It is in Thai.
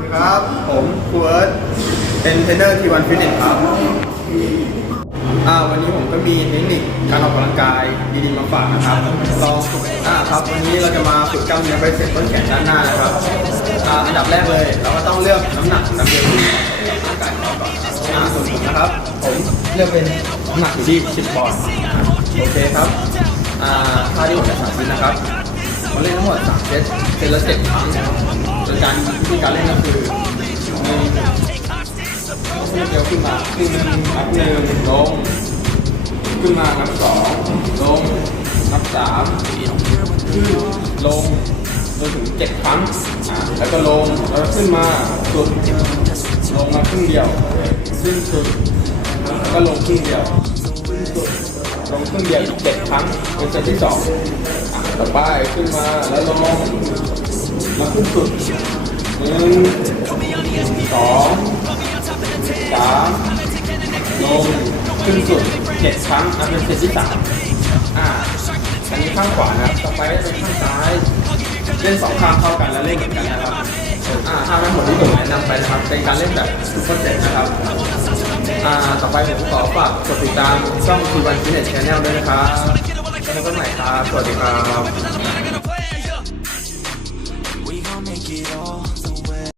ครับ ผมคูเอิร์ธเป็นเทรนเนอร์ที่วันฟิตเนสครับอ่าวันนี้ผมก็มีเทคนิคการออกกำลังกายดีๆมาฝากนะครับลองฝึกอ่าครับ วันนี้เราจะมาฝึกกล้ามเนื้อไบเซ็ปต้นแขนด้านหน้านะครับอ่าอันดับแรกเลย เราก็ต้องเลือกน้ำหนักจำเป็นที่ร่างกายของเราก่อนอ่าส่วนผมนะครับ ผมเลือกเป็นน้ำหนักอยู่ที่10ปอนด์โอเคครับอ่าท่าที่ผมจะสาธิตนะครับเราเล่นทั้งหมด3เซตเซตละ7ครั้ง การการเล่นก็คือหนึ่งขึ้นเดียวขึ้นมาขึ้นหนึ่งนับหนึ่งลง ขึ้นมานับสองลงนับสามขึ้นลงจนถึงเจ็ดครั้งแล้วก็ลงแล้วขึ้นมาสุดลงมาครึ่งเดียวสิ้นสุดแล้วก็ลงครึ่งเดียวสิ้นสุดลงครึ่งเดียวเจ็ดครั้งเป็นเซตที่สองต่อไปขึ้นมาแล้วลง มาขึ้นสุดหนึ่งสองสามลงขึ้นสุดเจ็ดครั้งอะเป็นเซตที่สามอ่าอันนี้ข้างขวานะครับต่อไปเป็นข้างซ้ายเล่นสองข้างเข้ากันแล้วเล่นเหมือนกันนะครับอ่าถ้าทั้งหมดที่ผมแนะนำไปนะครับเป็นการเล่นแบบซุปเปอร์เซตนะครับอ่าต่อไปผมขอฝากกดติดตามช่องทีวันฟิตเนสชาแนลด้วยนะครับแล้วพบกันใหม่ครับสวัสดีครับ take it all.